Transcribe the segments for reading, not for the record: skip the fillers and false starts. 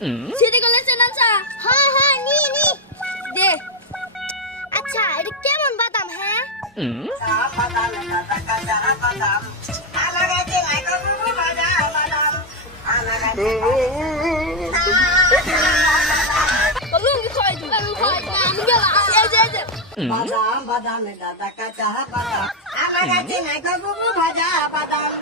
City college channel চা। হ্যাঁ হ্যাঁ নি নি দে। আচ্ছা এটা কেমন বাদাম? হ্যাঁ বাদাম কাঁচা বাদাম আলাগাতে লাইকা বুবু বাদাম বাদাম আলাগাতে লুঙ্গি কই দু আমি কই না আমি গেল এই যে বাদাম বাদাম দাদা কাঁচা বাদাম আলাগাতে লাইকা বুবু ভাজা বাদাম।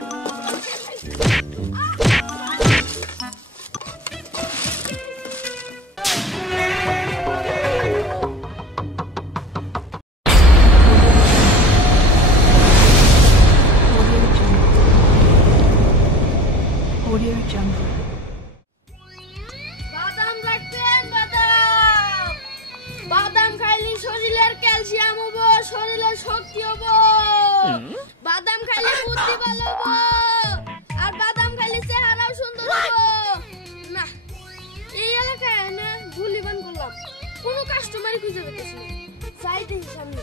বাদাম রাখবেন বাদাম। বাদাম খাইলে শরীরের ক্যালসিয়াম হবো, শরীরের শক্তি হবো। বাদাম খাইলে বুদ্ধি ভালো হবো, আর বাদাম খাইলে চেহারাও সুন্দর হবো। না এই এলাকায় না ভুলিবান করলাম, কোনো কাস্টমারই খুঁজে পেতেছি না। যাই দেখি সামনে।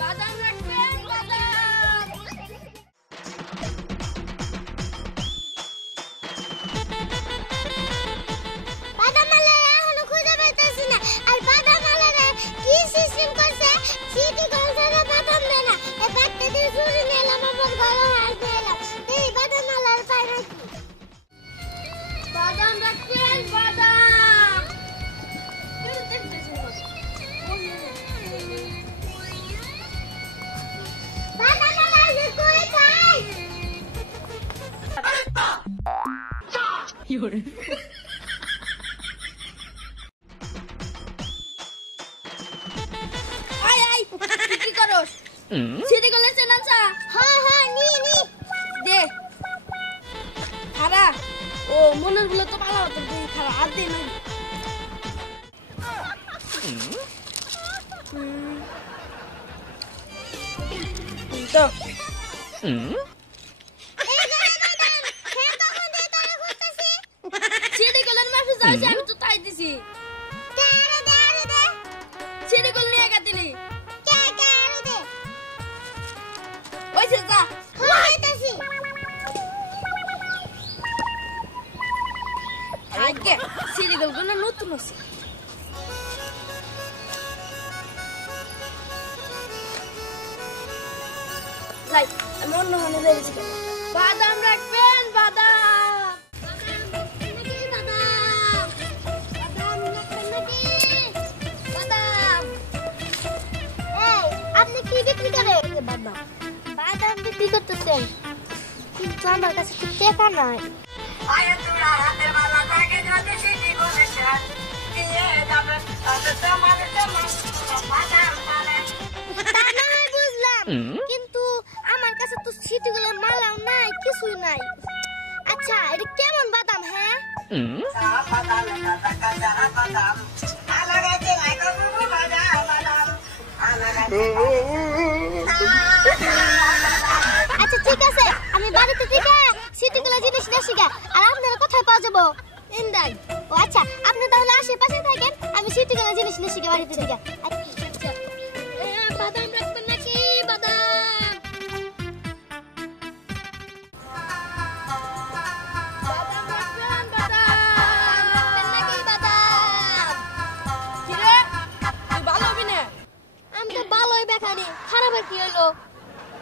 বাদাম রাখবেন বাদাম। বাদাম রাখবেন বাদাম। কি করস? সিটি কলেজ চ্যানেল চা। হ্যাঁ হ্যাঁ নি নি দে। খারা ও মনের গুলো তো ভালো হতো, খারা আর দে না। তো সিটি কলেজ মাসে যাইছি আমি তো তাই দিছি। সিটি কলেজ নিয়ে গেছিলি ওইসে যা। আগে সিরিয়াল গুলো নতুন আছে। যাই আমি অন্য মনে যাইছি। বাদাম রাখবেন বাদাম। বাদাম আপনি কি বিক্রি করেন? বাদাম বাদাম বিক্রি করতেছেন, কিন্তু আমার কাছে তো টাকা নাই। বুঝলাম, কিন্তু আমার কাছে তো সিটিগুলোর মালাও নাই, কিছুই নাই। আচ্ছা এটা কেমন বাদাম? হ্যাঁ আচ্ছা ঠিক আছে, আমি বাড়িতে থেকে সিটিগুলো জিনিস নিয়ে শিখা। আর আপনারা কোথায় পাওয়া যাবো? ইন্দাই। ও আচ্ছা আপনি তাহলে আশেপাশে থাকেন, আমি সিটিগুলো জিনিস নিয়ে শিখে বাড়িতে থেকে। আচ্ছা বাদাম রাখবেন নাকি? বাদাম বাদাম রাখবেন বাদাম রাখবেন নাকি? বাদাম কিরে তুই ভালো হবি না? আমি তো ভালোই বেখানি, খারাপ আর কি হলো?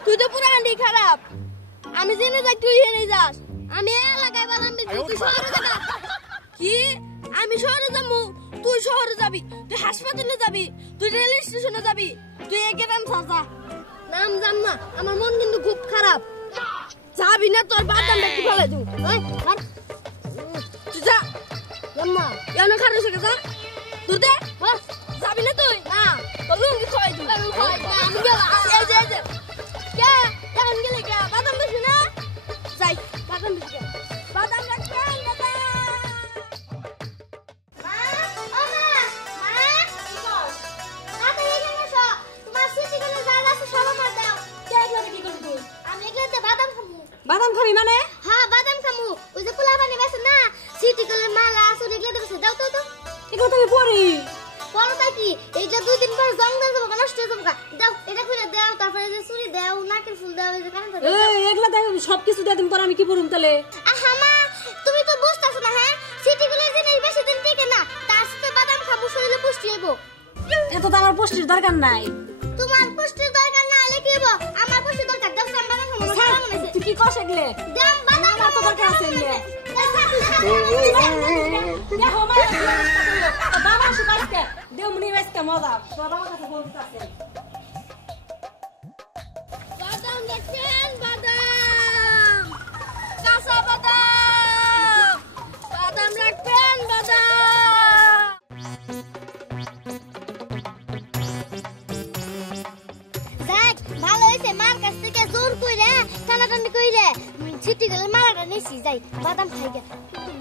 তুই তো পুরো আন্ডি খারাপ। আমি জেনে যাই তুই জেনে যাস। আমি এলাকায় বাদাম বেচি, তুই শহরে যাবি। কি আমি শহরে যাবো? তুই শহরে যাবি, তুই হাসপাতালে যাবি, তুই রেল স্টেশনে যাবি, তুই একে নাম সাজা। নাম জান না, আমার মন কিন্তু খুব খারাপ। যাবি না তোর বাদাম বেচি ফেলে দিই। তুই যা আম্মা এনে খারে থেকে যা। তুই দে যাবি না তুই? না তো লুঙ্গি কই দু আমি কই না আমি গেল এই যে কে এখন গেলে কে বাদাম বেচি না? যাই বাদাম বেচি। বাদাম রাখবেন বাদাম। বাদাম খাবি মানে? হ্যাঁ বাদাম খামু। ওই যে পোলা পানি বেছে না সিটি কলের মালা আসলে এগুলো দেবে। দাও তো তো এগুলো তুমি পরি পরটা কি এইটা দুই দিন পর জং ধরে যাবে, নষ্ট হয়ে যাবে। দাও এটা খুলে দাও, তারপরে যে চুড়ি দাও, নাকের ফুল দাও, এই যে কানে দাও। এই এগুলা দেখ সবকিছু দিয়ে দিন পর আমি কি পরুম তাহলে? আহা মা তুমি তো বুঝতাছ না। হ্যাঁ সিটি কলের জিনিস বেশি দিন টিকে পুষ্টির দরকার নাই। তোমার পুষ্টির দরকার না হলে কি হবো? আমার পুষ্টির দরকার। দাও বাদাম খাবো। তুই কি কস এগুলো? দাও বাদাম কত দরকার আছে এগুলো? দেখো মা বাবা আসে কাজকে দেও মুনি আজকে মজা বাবা কাছে বলতে আছে। বাদাম দেখছেন? বাদাম, কাঁচা বাদাম, বাদাম রাখবেন। বাদাম দেখ ভালো হয়েছে। মার কাছ থেকে জোর কইরে টানাটানি কইরে ছিটি গেলে মারাটা নিছি। যাই বাদাম খাই গে।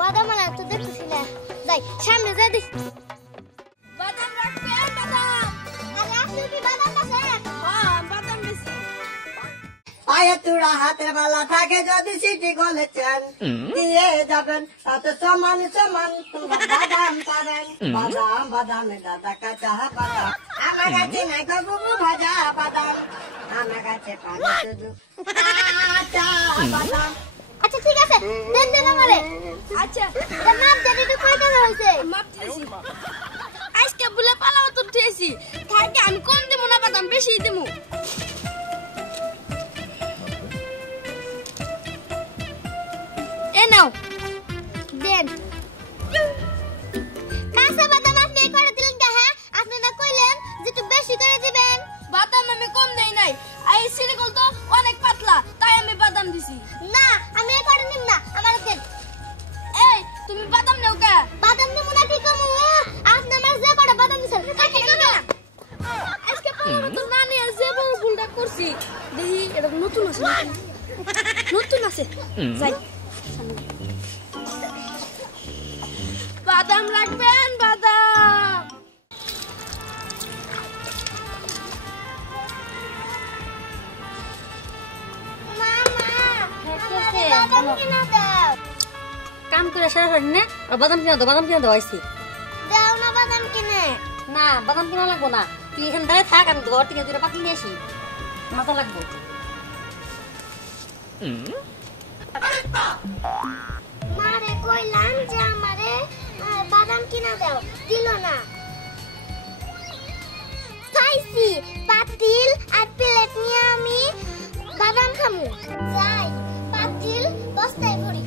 বাদাম মারা তো দেখতেছি না। যাই সামনে যাই দেখি। বাদাম রাখবেন। বাদাম। আরে আপনি কি বাদাম খাচ্ছেন? হ্যাঁ বাদাম বেশি। পায়ে তুড়া হাতের বালা থাকে যদি সিটি গলেছেন দিয়ে যাবেন তাতে সমান সমান তোমার বাদাম পাবেন। বাদাম বাদামে দাদা কাঁচা বাদাম আমার কাছে নাই গো বুবু ভাজা বাদাম আমার কাছে পানি শুধু কাঁচা বাদাম। আচ্ছা ঠিক আছে দেন দেন আমারে। আচ্ছা এটা মাপ দেন। এটা কয় টাকা হইছে? মাপ দিয়েছি। আজকে বলে পালাও তো দিয়েছি। থাকে আমি কম দেব না বাদাম বেশি দেব। এ নাও দেন। কাঁচা বাদাম আপনি করে দিলেন কে? হ্যাঁ আপনি না কইলেন যে একটু বেশি করে দিবেন। বাদাম আমি কম দেই নাই। এই সিরিকল তো অনেক পাতলা তাই আমি বাদাম দিছি। না আমি এই করে নিম না। আমার দেন। এই তুমি বাদাম নাও কে? বাদাম নিব না কি করব? আপনি আমার যে কটা বাদাম দিছেন কাটি না। আজকে পড়ানো তো না নিয়ে যে বড় ভুলটা করছি। দেখি এটা নতুন আছে নাকি? নতুন আছে। যাই বাদাম রাখবেন। বাদাম কাম করে সারা পারি না বাদাম কিনা দাও। বাদাম কিনা দাও আইছি। দাও না বাদাম কিনে। না বাদাম কিনা লাগবো না। তুই এখানে দাঁড়িয়ে থাক আমি ঘর থেকে দুটো পাতি নিয়ে আসি। মাথা লাগবো। মারে কইলাম যে আমারে বাদাম কিনা দাও, দিল না। পাইছি পাতিল আর প্লেট নিয়ে আমি বাদাম খামু। যাই পাতিল বস্তায় ভরি।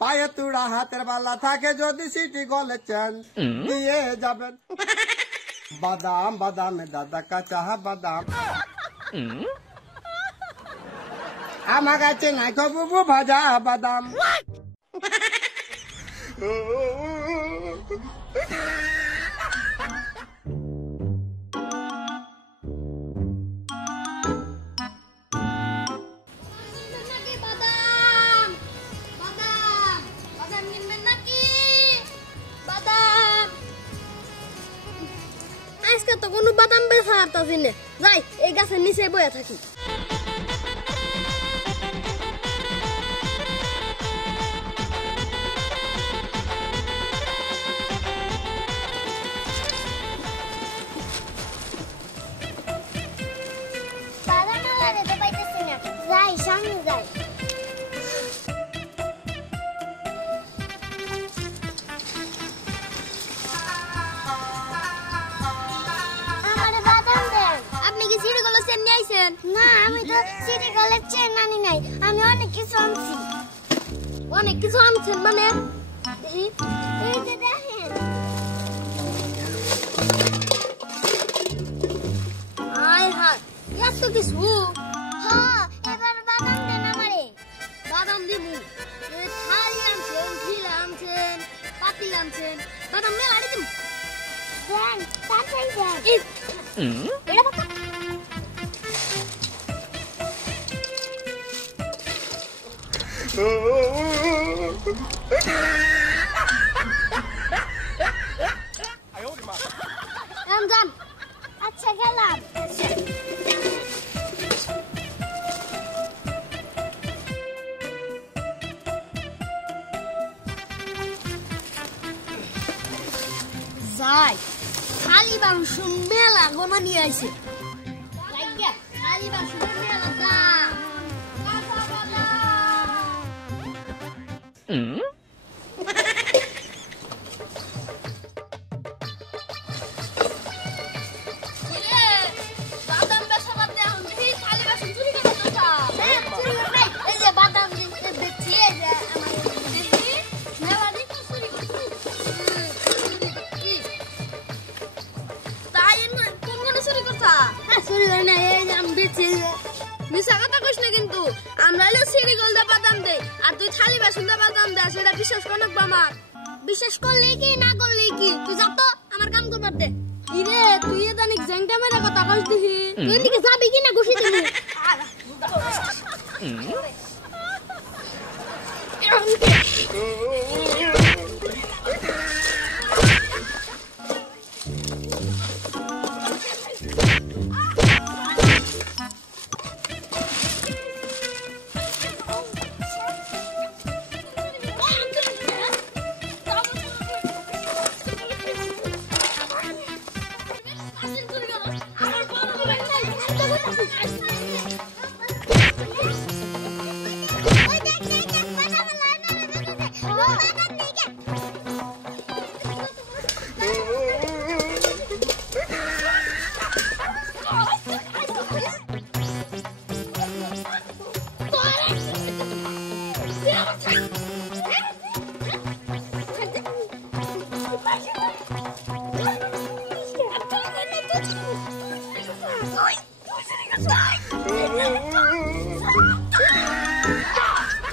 পায়ে তুড়া হাতের বালা থাকে যদি সিটি গলেছেন দিয়ে যাবেন। বাদাম বাদামে দাদা কাঁচা বাদাম আমার কাছে নাই গো বুবু ভাজা বাদাম। আজকে তো কোনো বাদাম বেচা হারতাছি না। যাই এই গাছের নিচে বইয়া থাকি। বাদাম আলাদা তো পাইতেছি না। যাই সামনে যাই। আপনি কি সিটি কলের চেন নিয়ে আইছেন? না আমি তো সিটি কলের চেন আনি নাই। আমি অনেক কিছু আনছি। অনেক কিছু আনছেন মানে? এই যে দেখেন। আয় হায় এত কিছু। হ্যাঁ এবার বাদাম দেন আমারে। বাদাম দিব। থালি আনছেন, ঢিলা আনছেন, পাতিল আনছেন, বাদাম মেলা দিব। দেন তাড়াতাড়ি দেন। এটা বাদাম যান। আচ্ছা গেলাম। যাই খালি মাংস মেলা গোনা নিয়ে আইছে খালি মাংস মেলা দাম মিশা কথা কইস না কিন্তু আমরা হলো সিঁড়ি গোলদা বাদাম দেই আর তুই থালি বাসুন্দা বাদাম দে সেটা বিশ্বাস কর না আমার বিশ্বাস করলে কি না করলে কি তুই যা তো আমার কাম করবার দে কি রে তুই এদানিক জ্যাংটা মেরে কথা কইস দেখি তুই দিকে যাবি কি না ঘুষি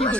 দিবি কি